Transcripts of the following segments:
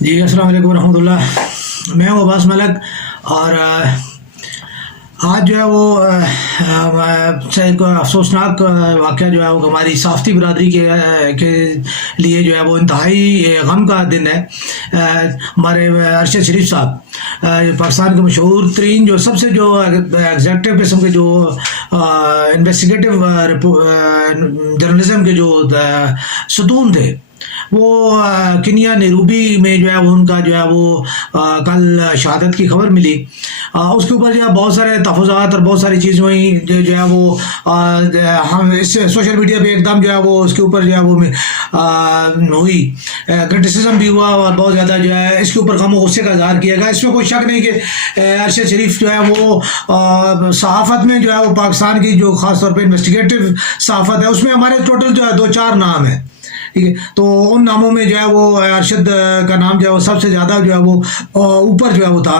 جی السلام علیکم ورحمۃ اللہ. میں ہوں عباس ملک. اور آج جو ہے وہ ایک افسوسناک واقعہ جو ہے وہ ہماری صافتی برادری کے لیے جو ہے وہ انتہائی غم کا دن ہے. ہمارے ارشد شریف صاحب پاکستان کے مشہور ترین جو سب سے جو ایگزیکٹو قسم کے جو انویسٹیگیٹو جرنلزم کے جو ستون تھے، وہ کنیا نیروبی میں جو ہے وہ ان کا جو ہے وہ کل شہادت کی خبر ملی. اس کے اوپر جو ہے بہت سارے تحفظات اور بہت ساری چیزیں ہوئیں جو ہے وہ ہم اس سوشل میڈیا پہ ایک دم جو ہے وہ اس کے اوپر جو ہے وہ ہوئی کرٹیسزم بھی ہوا، اور بہت زیادہ جو ہے اس کے اوپر غم و غصے کا اظہار کیا گیا. اس میں کوئی شک نہیں کہ ارشد شریف جو ہے وہ صحافت میں جو ہے وہ پاکستان کی جو خاص طور پہ انویسٹیگیٹو صحافت ہے، اس میں ہمارے ٹوٹل جو ہے 2-4 نام ہیں. ٹھیک ہے، تو ان ناموں میں جو ہے وہ ارشد کا نام جو ہے وہ سب سے زیادہ جو ہے وہ اوپر جو ہے وہ تھا.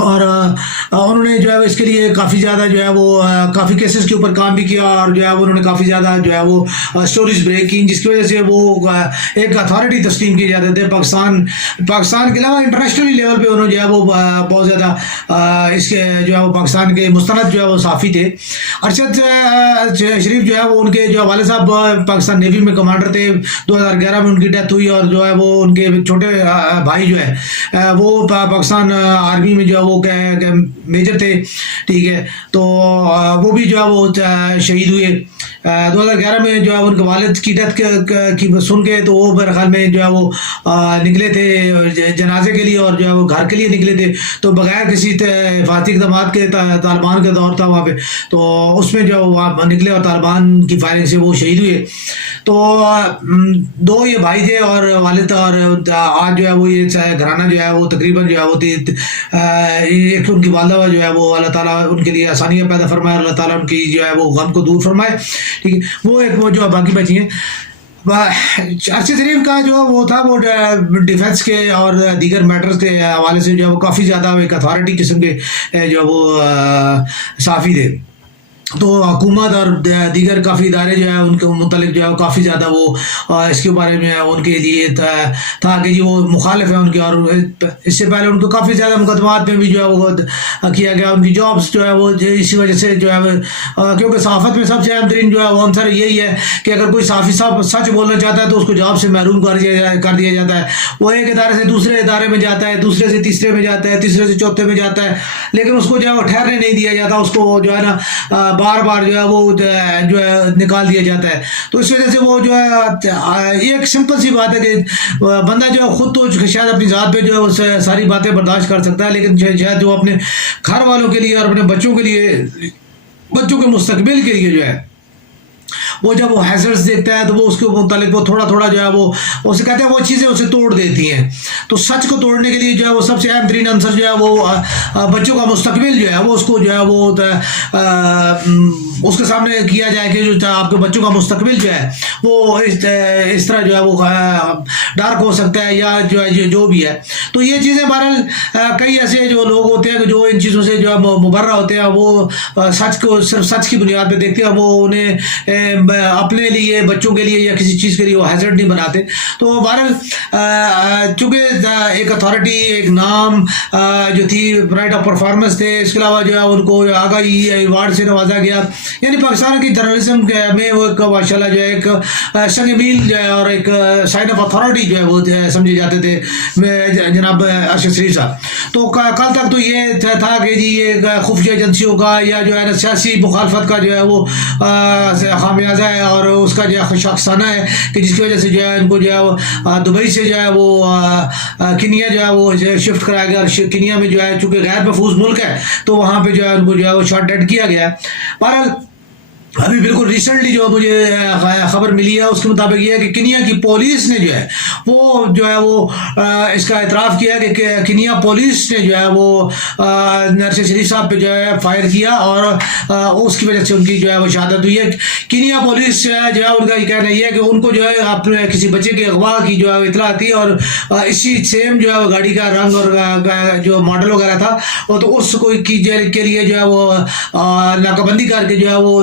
اور انہوں نے جو ہے اس کے لیے کافی زیادہ جو ہے وہ کافی کیسز کے اوپر کام بھی کیا، اور جو ہے وہ انہوں نے کافی زیادہ جو ہے وہ سٹوریز بریک کی، جس کی وجہ سے وہ ایک اتھارٹی تسلیم کی جاتے تھے پاکستان کے علاوہ انٹرنیشنلی لیول پہ. انہوں جو ہے وہ بہت زیادہ اس کے جو ہے وہ پاکستان کے مستند جو ہے وہ صحافی تھے. ارشد شریف جو ہے وہ ان کے جو والد صاحب پاکستان نیوی میں کمانڈر تھے. 2011 میں ان کی ڈیتھ ہوئی، اور جو ہے وہ ان کے چھوٹے بھائی جو ہے وہ پاکستان آرمی میں جو ہے وہ میجر تھے. ٹھیک ہے، تو وہ بھی جو ہے وہ شہید ہوئے 2011 میں. جو ہے ان کے والد کی ڈیتھ کی سن کے تو وہ میرے خیال میں جو ہے وہ نکلے تھے جنازے کے لیے، اور جو ہے وہ گھر کے لیے نکلے تھے، تو بغیر کسی حفاظتی اقدامات کے طالبان کا دور تھا وہاں پہ، تو اس میں جو وہاں نکلے اور طالبان کی فائرنگ سے وہ شہید ہوئے. تو 2 یہ بھائی تھے اور والد، اور آج جو ہے وہ یہ گھرانہ جو ہے وہ تقریباً جو ہے وہ ایک ان کی والدہ جو ہے وہ اللہ تعالیٰ ان کے لیے آسانیاں پیدا فرمائے، اللہ تعالیٰ ان کی جو ہے وہ غم کو دور فرمائے. ٹھیک ہے، وہ ایک وہ جو باقی بچی ہیں. ارشد شریف کا جو وہ تھا وہ ڈیفینس کے اور دیگر میٹرز کے حوالے سے جو ہے وہ کافی زیادہ ایک اتھارٹی قسم کے جو وہ صحافی تھے. تو حکومت اور دیگر کافی ادارے جو ہے ان کے متعلق جو ہے کافی زیادہ وہ اس کے بارے میں ان کے لیے تھا کہ جی وہ مخالف ہیں ان کے، اور اس سے پہلے ان کو کافی زیادہ مقدمات میں بھی جو ہے وہ کیا گیا. ان کی جابس جو ہے وہ اسی وجہ سے جو ہے کیونکہ صحافت میں سب سے اہم ترین جو ہے وہ عنصر یہی ہے کہ اگر کوئی صحافی صاحب سچ بولنا چاہتا ہے تو اس کو جاب سے محروم کر دیا جاتا ہے. وہ ایک ادارے سے دوسرے ادارے میں جاتا ہے، دوسرے سے تیسرے میں جاتا ہے، تیسرے سے چوتھے میں جاتا ہے، لیکن اس کو جو ہے وہ ٹھہرنے نہیں دیا جاتا. اس کو جو ہے نا بار بار جو ہے وہ جو ہے نکال دیا جاتا ہے. تو اس وجہ سے وہ جو ہے ایک سمپل سی بات ہے کہ بندہ جو ہے خود تو شاید اپنی ذات پہ جو ہے وہ ساری باتیں برداشت کر سکتا ہے، لیکن شاید جو اپنے گھر والوں کے لیے اور اپنے بچوں کے لیے، بچوں کے مستقبل کے لیے جو ہے وہ جب وہ ہیزرڈز دیکھتا ہے تو وہ اس کے متعلق وہ تھوڑا تھوڑا جو ہے وہ اسے کہتے ہیں وہ چیزیں اسے توڑ دیتی ہیں. تو سچ کو توڑنے کے لیے جو ہے وہ سب سے اہم ترین عنصر جو ہے وہ بچوں کا مستقبل جو ہے وہ اس کو جو ہے وہ اس کے سامنے کیا جائے کہ جو آپ کے بچوں کا مستقبل جو ہے وہ اس طرح جو ہے وہ ڈارک ہو سکتا ہے یا جو بھی ہے. تو یہ چیزیں بہرحال کئی ایسے جو لوگ ہوتے ہیں کہ جو ان چیزوں سے جو ہے مبرہ ہوتے ہیں، وہ سچ کو صرف سچ کی بنیاد پہ دیکھتے ہیں، وہ انہیں اپنے لیے، بچوں کے لیے یا کسی چیز کے لیے وہ ہیزرڈ نہیں بناتے. تو بہرحال چونکہ ایک اتھارٹی، ایک نام جو تھی، رائٹ آف پرفارمنس تھے، اس کے علاوہ جو ہے ان کو آگاہی ایوارڈ سے نوازا گیا. یعنی پاکستان کی جرنلزم میں وہ ایک ماشاء اللہ جو ہے ایک سنگ میل جو ہے اور ایک سائن آف اتھارٹی جو ہے وہ سمجھے جاتے تھے جناب ارشد شریف صاحب. تو کل تک تو یہ تھا کہ جی یہ خفیہ ایجنسیوں کا یا جو ہے نا سیاسی مخالفت کا جو ہے وہ خامیازہ ہے، اور اس کا جو ہے شخصانہ ہے کہ جس کی وجہ سے جو ہے ان کو جو ہے دبئی سے جو ہے وہ کنیا جو ہے وہ شفٹ کرایا گیا. اور کنیا میں جو ہے چونکہ غیر محفوظ ملک ہے تو وہاں پہ جو ہے ان کو جو ہے وہ شاٹ ڈیڈ کیا گیا. بہرحال ابھی بالکل ریسنٹلی جو مجھے خبر ملی ہے اس کے مطابق یہ ہے کہ کنیا کی پولیس نے جو ہے وہ اس کا اعتراف کیا کہ کنیا پولیس نے جو ہے وہ ارشد شریف صاحب پہ جو ہے فائر کیا، اور اس کی وجہ سے ان کی جو ہے وہ شہادت ہوئی ہے. کنیا پولیس جو ہے ان کا یہ کہنا یہ ہے کہ ان کو جو ہے اپنے کسی بچے کے اغوا کی جو ہے اطلاع آتی ہے، اور اسی سیم جو ہے وہ گاڑی کا رنگ اور جو ماڈل وغیرہ تھا، اور تو اس کو کے لیے جو ہے وہ ناکہ بندی کر کے جو ہے وہ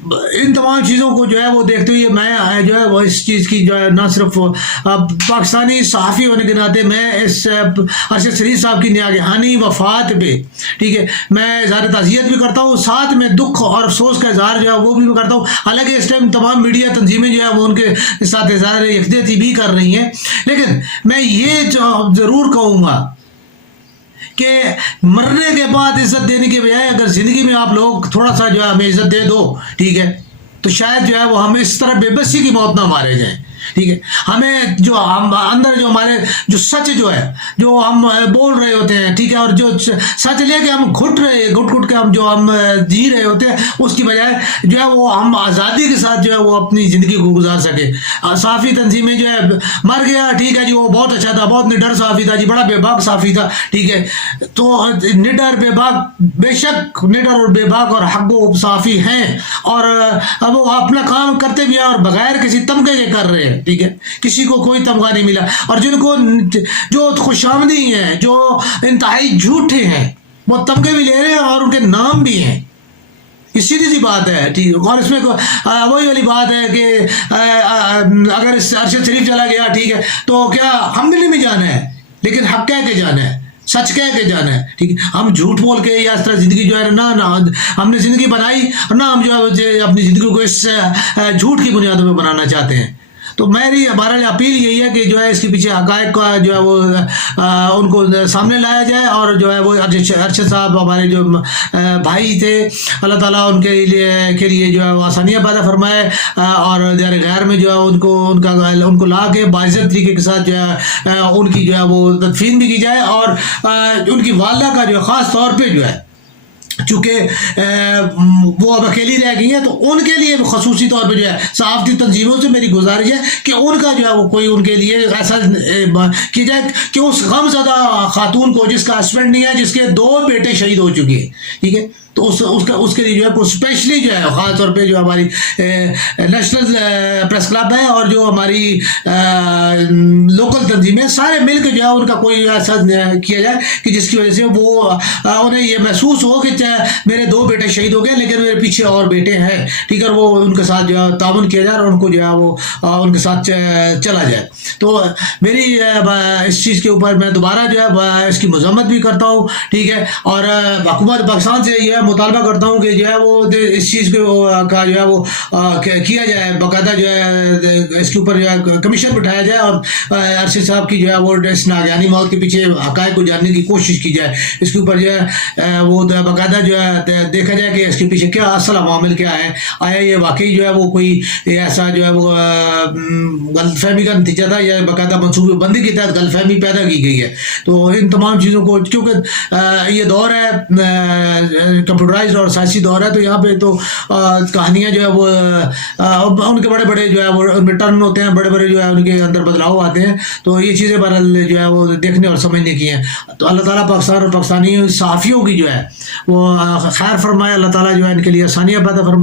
ان تمام چیزوں کو جو ہے وہ دیکھتے ہوئے میں جو ہے وہ اس چیز کی جو ہے نہ صرف پاکستانی صحافی ہونے کے ناطے میں اس ارشد شریف صاحب کی ناگہانی وفات پہ ٹھیک ہے میں اظہار تعزیت بھی کرتا ہوں، ساتھ میں دکھ اور افسوس کا اظہار جو ہے وہ بھی کرتا ہوں. حالانکہ اس ٹائم تمام میڈیا تنظیمیں جو ہے وہ ان کے ساتھ اظہار یکجہتی بھی کر رہی ہیں، لیکن میں یہ ضرور کہوں گا کہ مرنے کے بعد عزت دینے کے بجائے اگر زندگی میں آپ لوگ تھوڑا سا جو ہے ہمیں عزت دے دو ٹھیک ہے، تو شاید جو ہے وہ ہم اس طرح بے بسی کی موت نہ مارے جائیں ٹھیک ہے. ہمیں جو ہم اندر جو ہمارے جو سچ جو ہے جو ہم بول رہے ہوتے ہیں ٹھیک ہے، اور جو سچ لے کے ہم گھٹ کے ہم جو ہم جی رہے ہوتے ہیں، اس کی بجائے جو ہے وہ ہم آزادی کے ساتھ جو ہے وہ اپنی زندگی کو گزار سکے. صحافی تنظیمیں جو ہے مر گیا ٹھیک ہے جی، وہ بہت اچھا تھا، بہت نڈر صحافی تھا جی، بڑا بے باک صحافی تھا ٹھیک ہے. تو نڈر بے باک، بے شک نڈر اور بے باک اور حق و صحافی ہیں، اور اب وہ اپنا کام کرتے بھی ہیں اور بغیر کسی تمغے کے کر رہے ہیں ٹھیک ہے، کسی کو کوئی تمغہ نہیں ملا. اور جن کو جو خوش آمدی ہیں، جو انتہائی جھوٹے ہیں، وہ تمغے بھی لے رہے ہیں اور ان کے نام بھی ہیں. یہ سیدھی سی بات ہے ٹھیک ہے. اور اس میں وہی والی بات ہے کہ اگر ارشد شریف چلا گیا ٹھیک ہے تو کیا ہم دلی میں جانا ہے، لیکن حق کہہ کے جانا ہے، سچ کہہ کے جانا ہے ٹھیک ہے. ہم جھوٹ بول کے یا اس طرح زندگی جو ہے نہ ہم نے زندگی بنائی، اور نہ ہم جو ہے اپنی زندگی کو اس جھوٹ کی بنیادوں پہ بنانا چاہتے ہیں. تو میری بہرحال اپیل یہی ہے کہ جو ہے اس کے پیچھے حقائق کا جو ہے وہ ان کو سامنے لایا جائے، اور جو ہے وہ ارشد صاحب ہمارے جو بھائی تھے، اللہ تعالیٰ ان کے لیے جو ہے وہ آسانیاں پیدا فرمائے، اور دار غیر میں جو ہے ان کو لا کے باعزت طریقے کے ساتھ جو ہے ان کی جو ہے وہ تدفین بھی کی جائے. اور ان کی والدہ کا جو ہے خاص طور پہ جو ہے چونکہ وہ اب اکیلی رہ گئی ہیں، تو ان کے لیے خصوصی طور پہ جو ہے صحافتی تنظیموں سے میری گزارش ہے کہ ان کا جو ہے وہ کوئی ان کے لیے ایسا کی جائے کہ اس غم زدہ خاتون کو جس کا ہسبینڈ نہیں ہے، جس کے 2 بیٹے شہید ہو چکے ہیں ٹھیک ہے، تو اس کے لیے جو ہے اسپیشلی جو ہے خاص طور پہ جو ہماری نیشنل پریس کلب ہے اور جو ہماری لوکل تنظیمیں سارے مل کے جو ہے ان کا کوئی ایسا کیا جائے کہ جس کی وجہ سے وہ انہیں یہ محسوس ہو کہ میرے 2 بیٹے شہید ہو گئے لیکن میرے پیچھے اور بیٹے ہیں ٹھیک ہے، اور وہ ان کے ساتھ جو ہے تعاون کیا جائے اور ان کو جو ہے وہ ان کے ساتھ چلا جائے. تو میری اس چیز کے اوپر میں دوبارہ جو ہے اس کی مذمت بھی کرتا ہوں ٹھیک ہے، اور حکومت پاکستان سے یہ مطالبہ کرتا ہوں کہ جو ہے وہ اس چیز کا جو ہے وہ کیا جائے، باقاعدہ جو ہے اس کے اوپر جو ہے کمیشن بٹھایا جائے، اور ارشد صاحب کی جو ہے وہ اس ناگہانی موت کے پیچھے حقائق کو جاننے کی کوشش کی جائے. اس کے اوپر جو ہے وہ باقاعدہ جو ہے دیکھا جائے کہ اس کے پیچھے کیا اصل عوامل کیا ہے، آیا یہ واقعی جو ہے وہ کوئی ایسا جو ہے وہ غلط فہمی کا نتیجہ تھا یا باقاعدہ منصوبے بندی کے تحت غلط فہمی پیدا کی گئی ہے. تو ان تمام چیزوں کو کیونکہ یہ دور ہے کمپیوٹرائزڈ اور سائنسی دور ہے، تو یہاں پہ تو کہانیاں جو ہے وہ ان کے بڑے بڑے جو ہے وہ ان میں ٹرن ہوتے ہیں، بڑے بڑے جو ہے ان کے اندر بدلاؤ آتے ہیں. تو یہ چیزیں بہرحال جو ہے وہ دیکھنے اور سمجھنے کی ہیں. تو اللہ تعالیٰ پاکستان اور پاکستانی صحافیوں کی جو ہے وہ خیر فرمائے، اللہ تعالیٰ جو ہے ان کے لیے آسانیاں پیدا فرمائے.